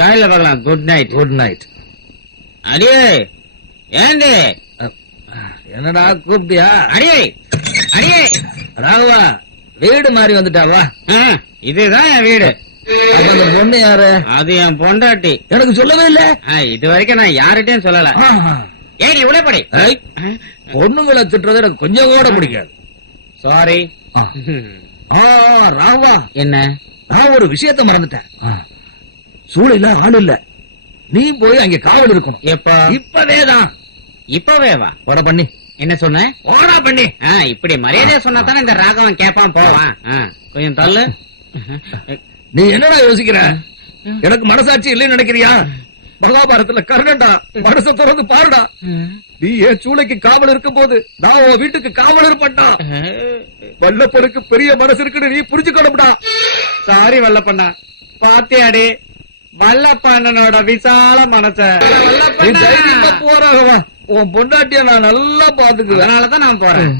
காலையில பார்க்கலாம். Good night good night அடியே ஏண்டி? என்னடா கூப்பிட்டியா? அடியே அடியே. ராகவா வீடு மாறி வந்துட்டாவா இதுதான் என் வீடு. அந்த பொண்ணு யாரு? அது என் பொண்டாட்டி. எனக்கு சொல்லவே இல்ல. இது வரைக்கும் நான் யார்கிட்டயும் சொல்லல. ஏடி உள்ள படி? ஏய், பொண்ணுங்களை திட்டுறது எனக்கு கொஞ்சம் கூட பிடிக்காது. சாரி ராகவா. என்ன? நான் ஒரு விஷயத்த மறந்துட்டேன். சூளையில ஆள் இல்ல. நீ போய் அங்க காவல் இருக்கணும். எப்ப? இப்பவேதான் இப்பவே வா பண்ணி. என்ன சொன்ன? ஓடா பண்ணி. ஆ, இப்படி மரியாதையா சொன்னா தானே இந்த ராகவன் கேப்பான் போவான் கொஞ்சம் தள்ளு. நீ என்னடா யோசிக்கிற? எனக்கு மனசாட்சி இல்லைன்னு நினைக்கிறியா? மகாபாரதத்துல கர்ணன்டா. மனச திறந்து பாருடா. நீ ஏன் சூளைக்கு காவல் இருக்கும் போது நான் உன் வீட்டுக்கு காவல் இருப்பேன்டா வல்லப்பனுக்கு பெரிய மனசு இருக்குன்னு நீ புரிஞ்சுக்கணும்டா. சாரி வல்லப்பண்ணா. பாத்தியாடி. வல்லப்பண்ணனோட விசால மனச. போறாகவா உன் பொண்டாட்டிய நான் நல்லா பாத்துக்குவேன் அதனாலதான் நான் போறேன்.